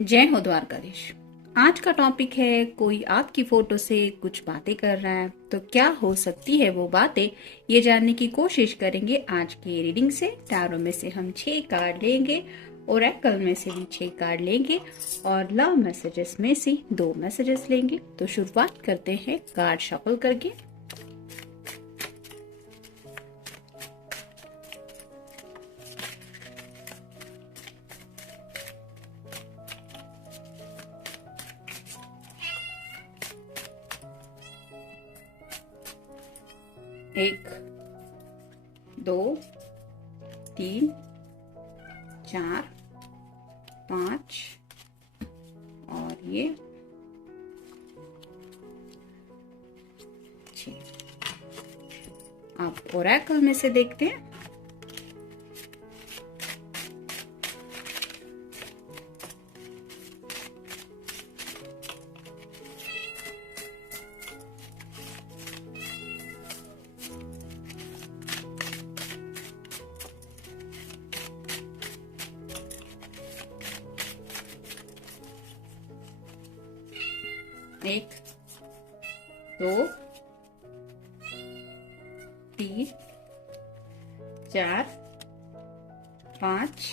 जय हो द्वारकाधीश। आज का टॉपिक है, कोई आपकी फोटो से कुछ बातें कर रहा है तो क्या हो सकती है वो बातें, ये जानने की कोशिश करेंगे आज की रीडिंग से। टैरो में से हम 6 कार्ड लेंगे, ओरेकल में से भी 6 कार्ड लेंगे और लव मैसेजेस में से 2 मैसेजेस लेंगे। तो शुरुआत करते हैं कार्ड शफल करके। एक, दो, तीन, चार, पांच और ये 6। आप ओरेकल में से देखते हैं। एक, दो, तीन, चार, पांच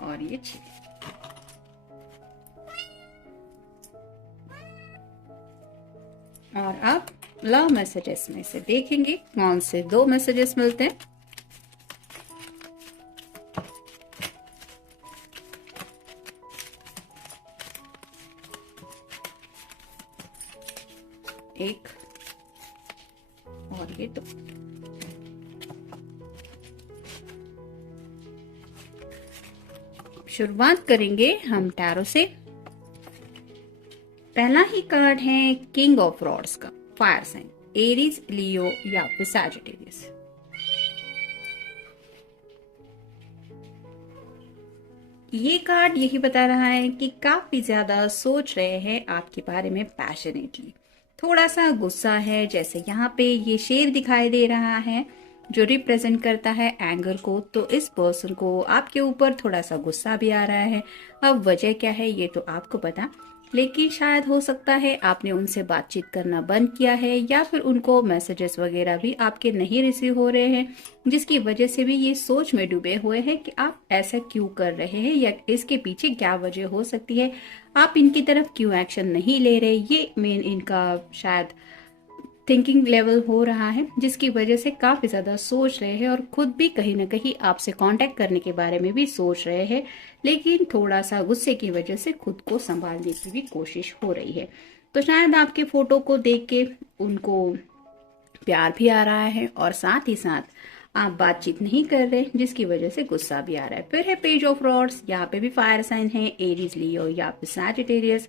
और ये 6। और अब लव मैसेजेस में से देखेंगे कौन से 2 मैसेजेस मिलते हैं। एक और ये 2। शुरुआत करेंगे हम टैरो से। पहला ही कार्ड है किंग ऑफ रॉड्स का, फायर साइन, एरीज, लियो या फिर सैजिटेरियस। ये कार्ड यही बता रहा है कि काफी ज्यादा सोच रहे हैं आपके बारे में पैशनेटली। थोड़ा सा गुस्सा है, जैसे यहाँ पे ये शेर दिखाई दे रहा है जो रिप्रेजेंट करता है एंगर को। तो इस पर्सन को आपके ऊपर थोड़ा सा गुस्सा भी आ रहा है। अब वजह क्या है ये तो आपको पता, लेकिन शायद हो सकता है आपने उनसे बातचीत करना बंद किया है या फिर उनको मैसेजेस वगैरह भी आपके नहीं रिसीव हो रहे हैं, जिसकी वजह से भी ये सोच में डूबे हुए हैं कि आप ऐसा क्यों कर रहे हैं या इसके पीछे क्या वजह हो सकती है, आप इनकी तरफ क्यों एक्शन नहीं ले रहे। ये मेन इनका शायद थिंकिंग लेवल हो रहा है, जिसकी वजह से काफी ज्यादा सोच रहे हैं और खुद भी कहीं ना कहीं आपसे कांटेक्ट करने के बारे में भी सोच रहे हैं, लेकिन थोड़ा सा गुस्से की वजह से खुद को संभालने की भी कोशिश हो रही है। तो शायद आपके फोटो को देख के उनको प्यार भी आ रहा है और साथ ही साथ आप बातचीत नहीं कर रहे, जिसकी वजह से गुस्सा भी आ रहा है। फिर है पेज ऑफ रॉड्स, यहाँ पे भी फायर साइन है, एरीज, लियो या फिर सैजिटेरियस।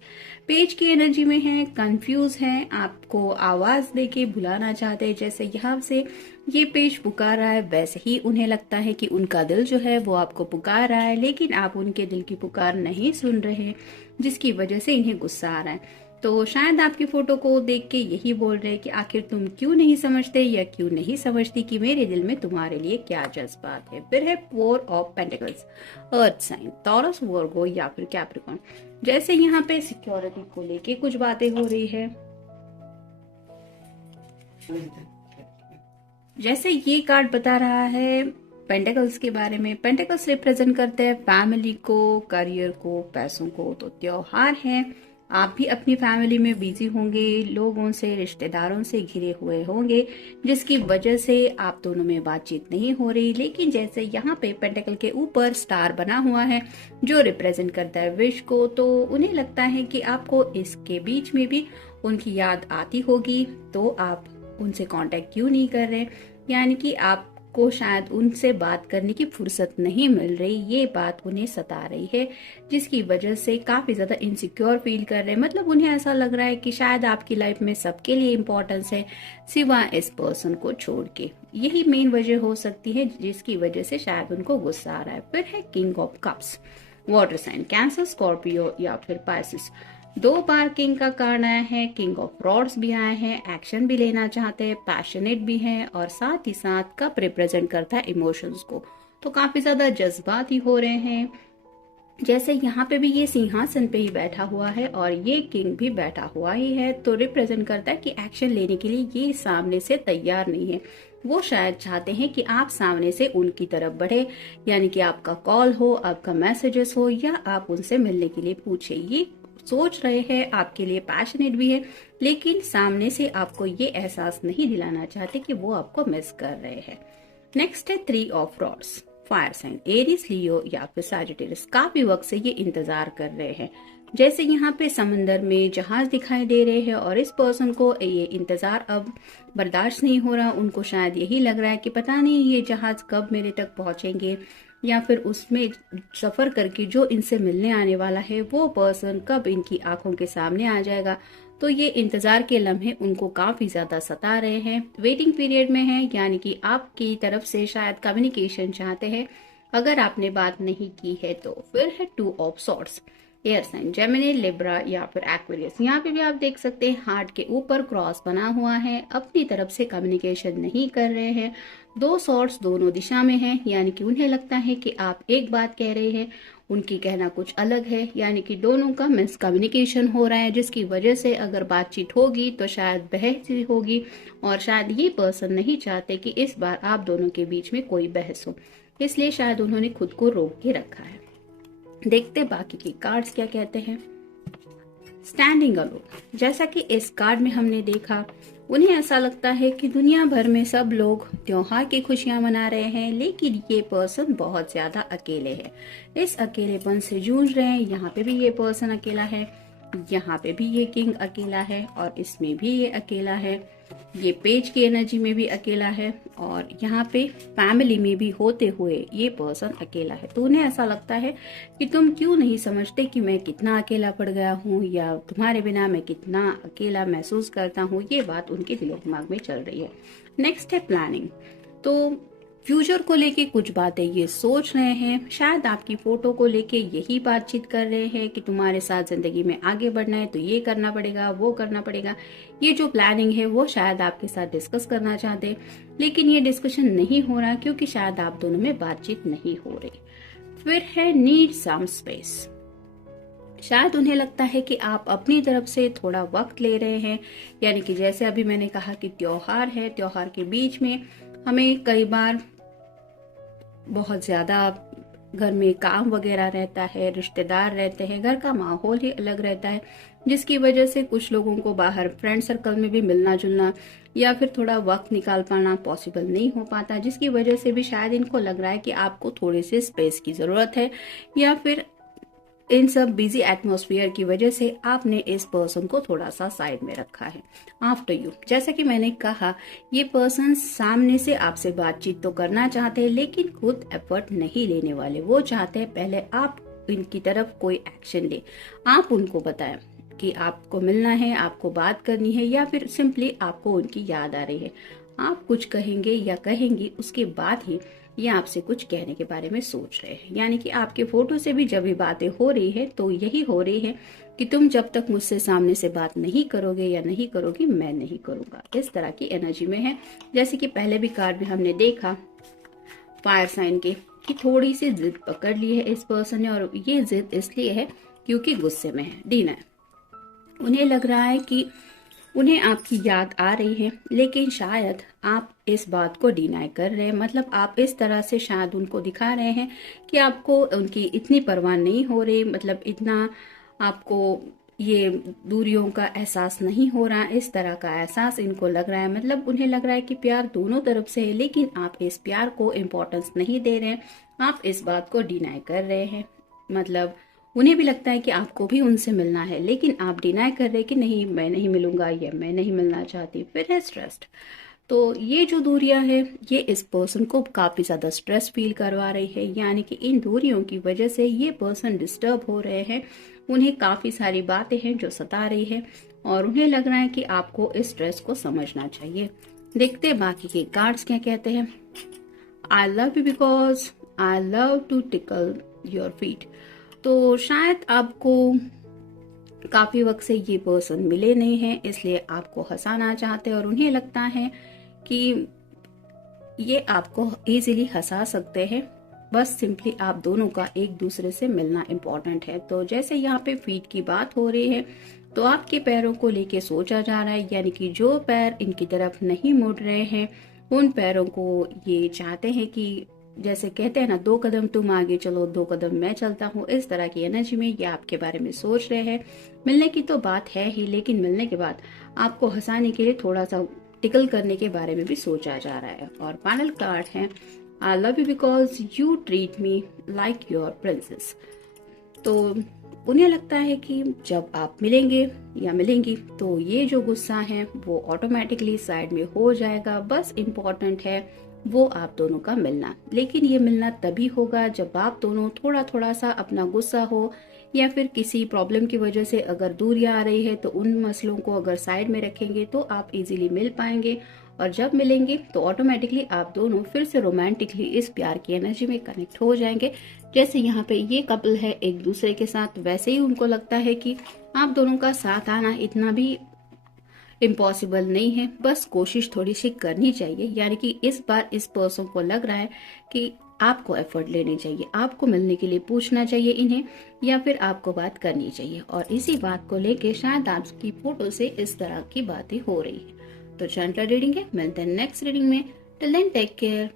पेज की एनर्जी में है, कंफ्यूज है, आपको आवाज देके बुलाना चाहते हैं। जैसे यहाँ से ये पेज पुकार रहा है, वैसे ही उन्हें लगता है कि उनका दिल जो है वो आपको पुकार रहा है, लेकिन आप उनके दिल की पुकार नहीं सुन रहे, जिसकी वजह से इन्हें गुस्सा आ रहा है। तो शायद आपकी फोटो को देख के यही बोल रहे हैं कि आखिर तुम क्यों नहीं समझते या क्यों नहीं समझती कि मेरे दिल में तुम्हारे लिए क्या जज्बात है। फिर है 4 of pentacles, earth sign, Taurus, Virgo या फिर कैप्रिकॉर्न। जैसे यहाँ पे सिक्योरिटी को लेके कुछ बातें हो रही है। जैसे ये कार्ड बता रहा है पेंटिकल्स के बारे में। पेंटिकल्स रिप्रेजेंट करते हैं फैमिली को, करियर को, पैसों को। तो त्योहार है, आप भी अपनी फैमिली में बिजी होंगे, लोगों से, रिश्तेदारों से घिरे हुए होंगे, जिसकी वजह से आप दोनों में बातचीत नहीं हो रही। लेकिन जैसे यहाँ पे पेंटिकल के ऊपर स्टार बना हुआ है जो रिप्रेजेंट करता है विश को, तो उन्हें लगता है कि आपको इसके बीच में भी उनकी याद आती होगी, तो आप उनसे कांटेक्ट क्यों नहीं कर रहे। यानी कि आपको शायद उनसे बात करने की फुर्सत नहीं मिल रही, ये बात उन्हें सता रही है, जिसकी वजह से काफी ज्यादा इनसिक्योर फील कर रहे हैं। मतलब उन्हें ऐसा लग रहा है कि शायद आपकी लाइफ में सबके लिए इम्पोर्टेंस है सिवाय इस पर्सन को छोड़ के। यही मेन वजह हो सकती है जिसकी वजह से शायद उनको गुस्सा आ रहा है। फिर है king of cups, water sign, cancer, Scorpio या फिर पाइसिस। 2 बार किंग का कार्ड आया है, किंग ऑफ रॉड्स भी आए हैं, एक्शन भी लेना चाहते हैं, पैशनेट भी हैं और साथ ही साथ कप रिप्रेजेंट करता है इमोशंस को। तो काफी ज्यादा जज्बाती हो रहे हैं, जैसे यहाँ पे भी ये सिंहासन पे ही बैठा हुआ है और ये किंग भी बैठा हुआ ही है, तो रिप्रेजेंट करता है कि एक्शन लेने के लिए ये सामने से तैयार नहीं है। वो शायद चाहते हैं कि आप सामने से उनकी तरफ बढ़े, यानी कि आपका कॉल हो, आपका मैसेजेस हो, या आप उनसे मिलने के लिए पूछे। ये सोच रहे हैं, आपके लिए पैशनेट भी है, लेकिन सामने से आपको ये एहसास नहीं दिलाना चाहते कि वो आपको मिस कर रहे हैं। नेक्स्ट है 3 of rods, fire sign Aries, Leo या फिर सैजिटेरियस। काफी वक्त से ये इंतजार कर रहे हैं। जैसे यहाँ पे समंदर में जहाज दिखाई दे रहे हैं और इस पर्सन को ये इंतजार अब बर्दाश्त नहीं हो रहा। उनको शायद यही लग रहा है कि पता नहीं ये जहाज कब मेरे तक पहुंचेंगे, या फिर उसमें सफर करके जो इनसे मिलने आने वाला है वो पर्सन कब इनकी आंखों के सामने आ जाएगा। तो ये इंतजार के लम्हे उनको काफी ज्यादा सता रहे हैं, वेटिंग पीरियड में है, यानी कि आपकी तरफ से शायद कम्युनिकेशन चाहते हैं। अगर आपने बात नहीं की है तो फिर है 2 of swords, air sign Gemini, Libra या फिर एक्वेरियस। यहाँ पे भी आप देख सकते हैं हार्ट के ऊपर क्रॉस बना हुआ है, अपनी तरफ से कम्युनिकेशन नहीं कर रहे हैं। 2 सॉर्ड्स दोनों दिशा में हैं, यानी कि उन्हें लगता है कि आप एक बात कह रहे हैं, उनकी कहना कुछ अलग है, यानी कि दोनों का मिसकम्युनिकेशन हो रहा है, जिसकी वजह से अगर बातचीत होगी तो शायद बहस होगी। और शायद ये पर्सन नहीं चाहते कि इस बार आप दोनों के बीच में कोई बहस हो, इसलिए शायद उन्होंने खुद को रोक के रखा है। देखते बाकी के कार्ड्स क्या कहते हैं। स्टैंडिंग अलोन, जैसा कि इस कार्ड में हमने देखा, उन्हें ऐसा लगता है कि दुनिया भर में सब लोग त्योहार की खुशियां मना रहे हैं, लेकिन ये पर्सन बहुत ज्यादा अकेले है। इस अकेलेपन से जूझ रहे हैं। यहाँ पे भी ये पर्सन अकेला है, यहाँ पे भी ये किंग अकेला है, और इसमें भी ये अकेला है, ये पेज की एनर्जी में भी अकेला है, और यहाँ पे फैमिली में भी होते हुए ये पर्सन अकेला है। तो उन्हें ऐसा लगता है कि तुम क्यों नहीं समझते कि मैं कितना अकेला पड़ गया हूँ, या तुम्हारे बिना मैं कितना अकेला महसूस करता हूँ। ये बात उनके दिलो दिमाग में चल रही है। नेक्स्ट है प्लानिंग। तो फ्यूचर को लेके कुछ बातें ये सोच रहे हैं, शायद आपकी फोटो को लेके यही बातचीत कर रहे हैं कि तुम्हारे साथ जिंदगी में आगे बढ़ना है तो ये करना पड़ेगा, वो करना पड़ेगा। ये जो प्लानिंग है वो शायद आपके साथ डिस्कस करना चाहते, लेकिन ये डिस्कशन नहीं हो रहा क्योंकि शायद आप दोनों में बातचीत नहीं हो रही। फिर है नीड सम स्पेस। शायद उन्हें लगता है कि आप अपनी तरफ से थोड़ा वक्त ले रहे हैं, यानी कि जैसे अभी मैंने कहा कि त्योहार है, त्योहार के बीच में हमें कई बार बहुत ज्यादा घर में काम वगैरह रहता है, रिश्तेदार रहते हैं, घर का माहौल ही अलग रहता है, जिसकी वजह से कुछ लोगों को बाहर फ्रेंड सर्कल में भी मिलना जुलना या फिर थोड़ा वक्त निकाल पाना पॉसिबल नहीं हो पाता, जिसकी वजह से भी शायद इनको लग रहा है कि आपको थोड़ी सी स्पेस की जरूरत है, या फिर इन सब बिजी एटमॉस्फेयर की वजह से आपने इस पर्सन को थोड़ा सा साइड में रखा है। आफ्टर यू, जैसा कि मैंने कहा, ये पर्सन सामने से आपसे बातचीत तो करना चाहते हैं, लेकिन खुद एफर्ट नहीं लेने वाले। वो चाहते हैं पहले आप इनकी तरफ कोई एक्शन ले, आप उनको बताएं कि आपको मिलना है, आपको बात करनी है, या फिर सिंपली आपको उनकी याद आ रही है। आप कुछ कहेंगे या कहेंगी, उसके बाद ही ये आपसे कुछ कहने के बारे में सोच रहे हैं। यानी कि आपके फोटो से भी जब भी बातें हो रही है तो यही हो रही है कि तुम जब तक मुझसे सामने से बात नहीं करोगे या नहीं करोगी, मैं नहीं करूंगा। इस तरह की एनर्जी में है। जैसे कि पहले भी कार्ड में हमने देखा फायर साइन के कि थोड़ी सी जिद पकड़ ली है इस पर्सन ने, और ये जिद इसलिए है क्योंकि गुस्से में है, डिनाय। उन्हें लग रहा है कि उन्हें आपकी याद आ रही है, लेकिन शायद आप इस बात को डिनाई कर रहे हैं। मतलब आप इस तरह से शायद उनको दिखा रहे हैं कि आपको उनकी इतनी परवाह नहीं हो रही, मतलब इतना आपको ये दूरियों का एहसास नहीं हो रहा। इस तरह का एहसास इनको लग रहा है। मतलब उन्हें लग रहा है कि प्यार दोनों तरफ से है, लेकिन आप इस प्यार को इम्पोर्टेंस नहीं दे रहे हैं, आप इस बात को डिनाई कर रहे हैं। मतलब उन्हें भी लगता है कि आपको भी उनसे मिलना है, लेकिन आप डिनाई कर रहे हैं कि नहीं, मैं नहीं मिलूंगा या मैं नहीं मिलना चाहती। फिर है स्ट्रेस्ड। तो ये जो दूरियां है ये इस पर्सन को काफी ज्यादा स्ट्रेस फील करवा रही है, यानी कि इन दूरियों की वजह से ये पर्सन डिस्टर्ब हो रहे हैं। उन्हें काफी सारी बातें हैं जो सता रही है, और उन्हें लग रहा है कि आपको इस स्ट्रेस को समझना चाहिए। देखते बाकी के कार्ड्स क्या कहते हैं। I love you because I love to tickle your feet. तो शायद आपको काफी वक्त से ये पर्सन मिले नहीं है, इसलिए आपको हंसाना चाहते हैं, और उन्हें लगता है कि ये आपको इजीली हंसा सकते हैं। बस सिंपली आप दोनों का एक दूसरे से मिलना इम्पोर्टेंट है। तो जैसे यहाँ पे फीट की बात हो रही है, तो आपके पैरों को लेके सोचा जा रहा है, यानी कि जो पैर इनकी तरफ नहीं मुड़ रहे हैं उन पैरों को ये चाहते हैं कि जैसे कहते हैं ना, 2 कदम तुम आगे चलो 2 कदम मैं चलता हूँ, इस तरह की एनर्जी में ये आपके बारे में सोच रहे हैं। मिलने की तो बात है ही, लेकिन मिलने के बाद आपको हंसाने के लिए थोड़ा सा टिकल करने के बारे में भी सोचा जा रहा है। और फाइनल कार्ड है आई love you because you treat me like your princess. तो उन्हें लगता है कि जब आप मिलेंगे या मिलेंगी तो ये जो गुस्सा है वो ऑटोमेटिकली साइड में हो जाएगा। बस इम्पोर्टेंट है वो आप दोनों का मिलना, लेकिन ये मिलना तभी होगा जब आप दोनों थोड़ा थोड़ा सा अपना गुस्सा हो या फिर किसी प्रॉब्लम की वजह से अगर दूरियां आ रही है तो उन मसलों को अगर साइड में रखेंगे तो आप इजीली मिल पाएंगे। और जब मिलेंगे तो ऑटोमेटिकली आप दोनों फिर से रोमांटिकली इस प्यार की एनर्जी में कनेक्ट हो जाएंगे। जैसे यहाँ पे ये कपल है एक दूसरे के साथ, वैसे ही उनको लगता है कि आप दोनों का साथ आना इतना भी इम्पॉसिबल नहीं है, बस कोशिश थोड़ी सी करनी चाहिए। यानी कि इस बार इस पर्सन को लग रहा है कि आपको एफर्ट लेने चाहिए, आपको मिलने के लिए पूछना चाहिए इन्हें, या फिर आपको बात करनी चाहिए। और इसी बात को लेके शायद आपकी फोटो से इस तरह की बातें हो रही है। तो जनरल रीडिंग है, मिलते हैं नेक्स्ट रीडिंग में। Till then take care,